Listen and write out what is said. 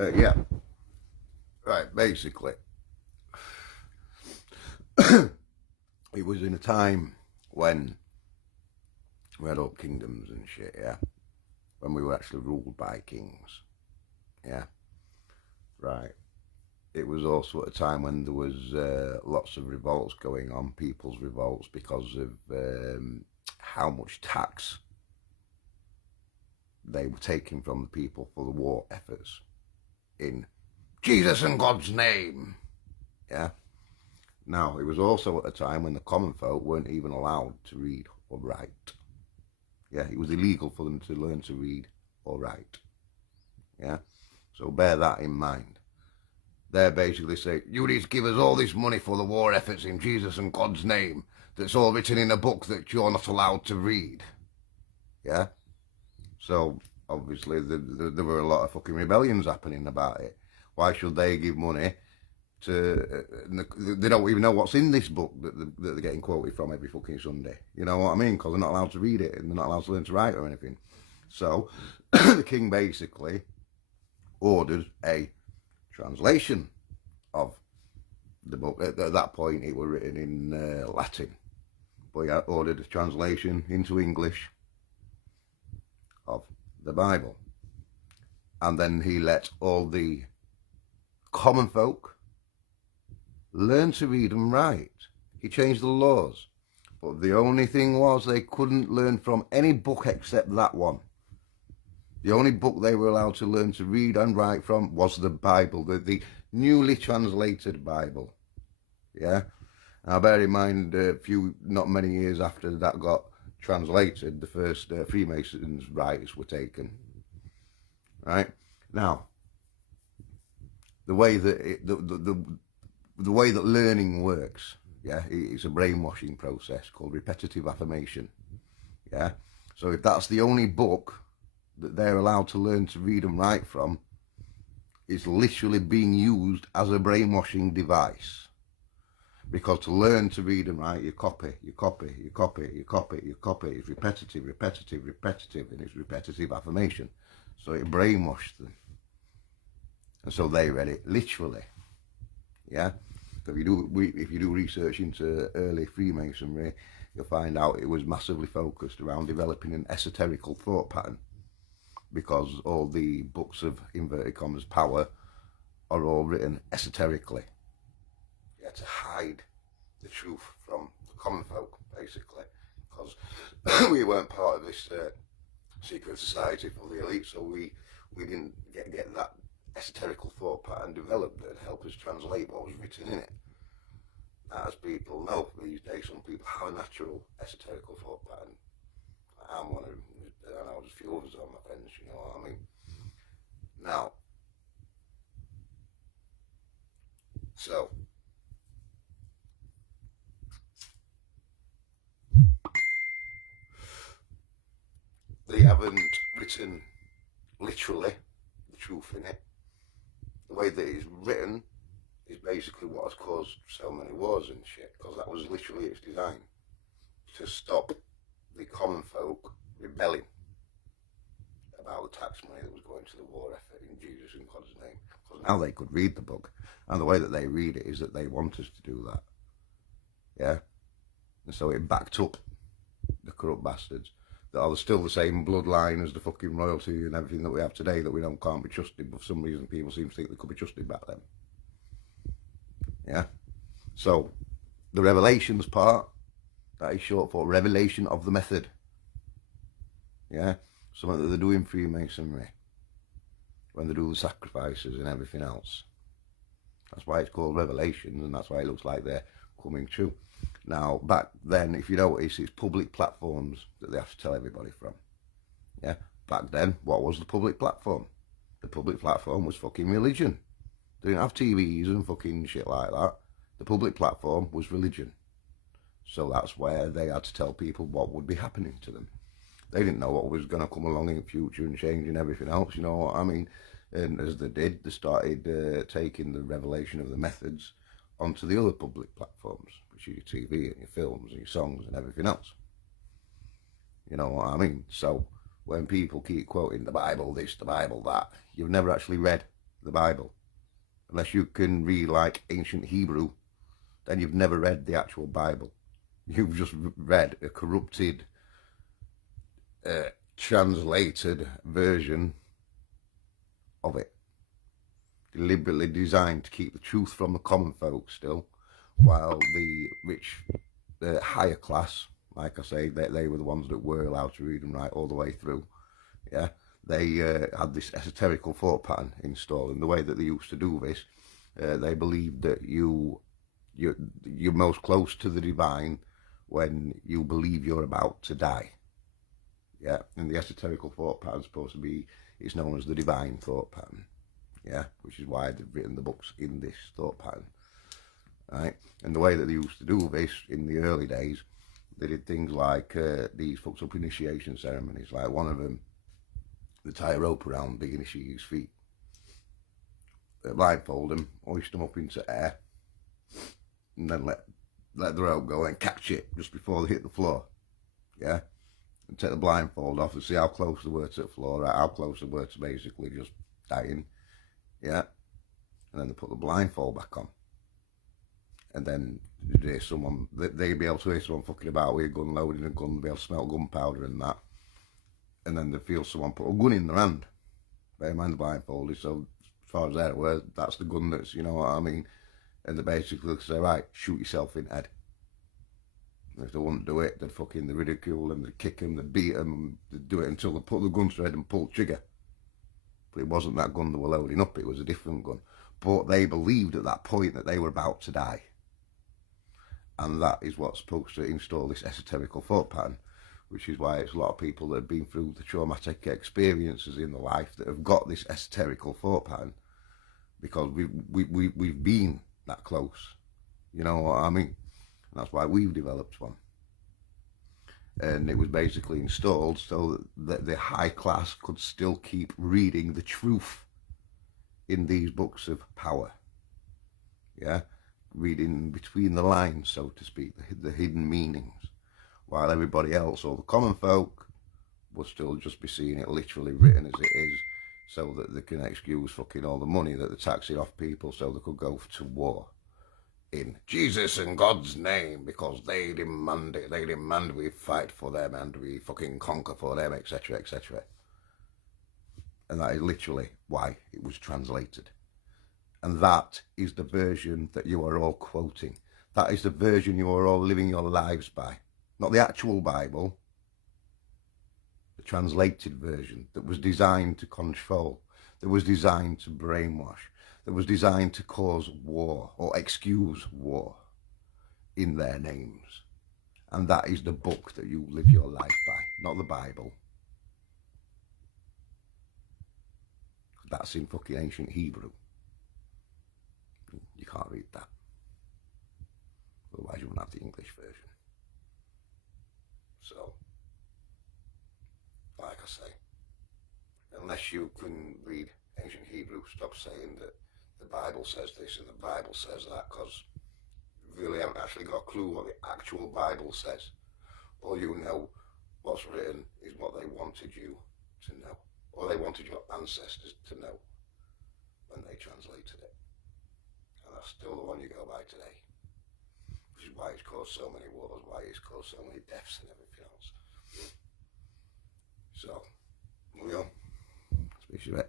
Yeah, right, basically. It was in a time when we had up kingdoms and shit, yeah? When we were actually ruled by kings, yeah? Right. It was also at a time when there was lots of revolts going on, people's revolts, because of how much tax they were taking from the people for the war efforts in Jesus and God's name, yeah? Now, it was also at a time when the common folk weren't even allowed to read or write. Yeah, it was illegal for them to learn to read or write. Yeah, so bear that in mind. They're basically saying, you need to give us all this money for the war efforts in Jesus and God's name that's all written in a book that you're not allowed to read. Yeah? So, obviously, there were a lot of fucking rebellions happening about it. Why should they give money to... they don't even know what's in this book that they're getting quoted from every fucking Sunday. You know what I mean? Because they're not allowed to read it and they're not allowed to learn to write or anything. So, the king basically ordered a translation of the book. At that point, it was written in Latin, but he ordered a translation into English of the Bible. And then he let all the common folk learn to read and write. He changed the laws. But the only thing was they couldn't learn from any book except that one. The only book they were allowed to learn to read and write from was the Bible, the newly translated Bible. Yeah? Now bear in mind, not many years after that got translated, the first Freemasons' rites were taken. Right? Now, the way that the way that learning works, yeah, it's a brainwashing process called repetitive affirmation. Yeah? So if that's the only book that they're allowed to learn to read and write from, is literally being used as a brainwashing device. Because to learn to read and write, you copy, you copy, you copy, you copy, you copy. It's repetitive, repetitive, repetitive, and it's repetitive affirmation. So it brainwashed them. And so they read it literally. Yeah? So if you do research into early Freemasonry, you'll find out it was massively focused around developing an esoterical thought pattern. Because all the books of inverted commas power are all written esoterically. You had to hide the truth from the common folk, basically, because we weren't part of this secret society for the elite, so we didn't get that esoterical thought pattern developed that help us translate what was written in it. As people know, these days some people have a natural esoterical thought pattern. I'm one of them. I know there's a few others on my friends, you know what I mean? Now, so, they haven't written literally the truth in it. The way that it's written is basically what has caused so many wars and shit, because that was literally its design, to stop the common folk rebelling about the tax money that was going to the war effort in Jesus and God's name. Because now they could read the book, and the way that they read it is that they want us to do that. Yeah? And so it backed up the corrupt bastards that are still the same bloodline as the fucking royalty and everything that we have today, that we can't be trusted, but for some reason people seem to think they could be trusted back then. Yeah? So, the revelations part, that is short for revelation of the method. Yeah? Something that they do in Freemasonry when they do the sacrifices and everything else. That's why it's called Revelations, and that's why it looks like they're coming true. Now, back then, if you notice, it's public platforms that they have to tell everybody from. Yeah? Back then, what was the public platform? The public platform was fucking religion. They didn't have TVs and fucking shit like that. The public platform was religion. So that's where they had to tell people what would be happening to them. They didn't know what was going to come along in the future and changing everything else, you know what I mean? And as they did, they started taking the revelation of the methods onto the other public platforms, which is your TV and your films and your songs and everything else. You know what I mean? So when people keep quoting the Bible this, the Bible that, you've never actually read the Bible. Unless you can read like ancient Hebrew, then you've never read the actual Bible. You've just read a corrupted, translated version of it, deliberately designed to keep the truth from the common folk still, while the rich, the higher class, like I say, they were the ones that were allowed to read and write all the way through. Yeah, they had this esoterical thought pattern installed, and the way that they used to do this, they believed that you're most close to the divine when you believe you're about to die. Yeah, and the esoterical thought pattern is supposed to be, it's known as the divine thought pattern. Yeah, which is why they've written the books in this thought pattern. Right, and the way that they used to do this in the early days, they did things like these fucked up initiation ceremonies. Like one of them, they tie a rope around the initiate's feet, blindfold them, hoist them up into air, and then let the rope go and catch it just before they hit the floor. Yeah, and take the blindfold off and see how close they were to the floor, right? How close they were to basically just dying. Yeah, and then they put the blindfold back on, and then they'd be able to hear someone fucking about with a gun loading a gun, be able to smell gunpowder and that, and then they feel someone put a gun in their hand. Bear in mind the blindfold is, so as far as they're aware, that's the gun that's, you know what I mean, and they basically say, right, shoot yourself in the head. And if they wouldn't do it, they'd ridicule them, they'd kick them, they'd beat them, they'd do it until they put the gun to their head and pull the trigger. But it wasn't that gun they were loading up, it was a different gun. But they believed at that point that they were about to die. And that is what's supposed to install this esoterical thought pattern, which is why it's a lot of people that have been through the traumatic experiences in their life that have got this esoterical thought pattern, because we've been that close. You know what I mean? And that's why we've developed one. And it was basically installed so that the high class could still keep reading the truth in these books of power. Yeah, reading between the lines, so to speak, the hidden meanings, while everybody else, or the common folk, will still just be seeing it literally written as it is, so that they can excuse fucking all the money that they're taxing off people so they could go to war in Jesus and God's name, because they demand it. They demand we fight for them and we fucking conquer for them, etc., etc. And that is literally why it was translated. And that is the version that you are all quoting. That is the version you are all living your lives by. Not the actual Bible, the translated version that was designed to control, that was designed to brainwash, that was designed to cause war or excuse war in their names. And that is the book that you live your life by, not the Bible. That's in fucking ancient Hebrew. You can't read that. Otherwise you wouldn't have the English version. So, like I say, unless you can read ancient Hebrew, stop saying that the Bible says this and the Bible says that, because you really haven't actually got a clue what the actual Bible says. All you know, what's written, is what they wanted you to know, or they wanted your ancestors to know when they translated it. And that's still the one you go by today, which is why it's caused so many wars, why it's caused so many deaths and everything else. So, we go. Speak to you later.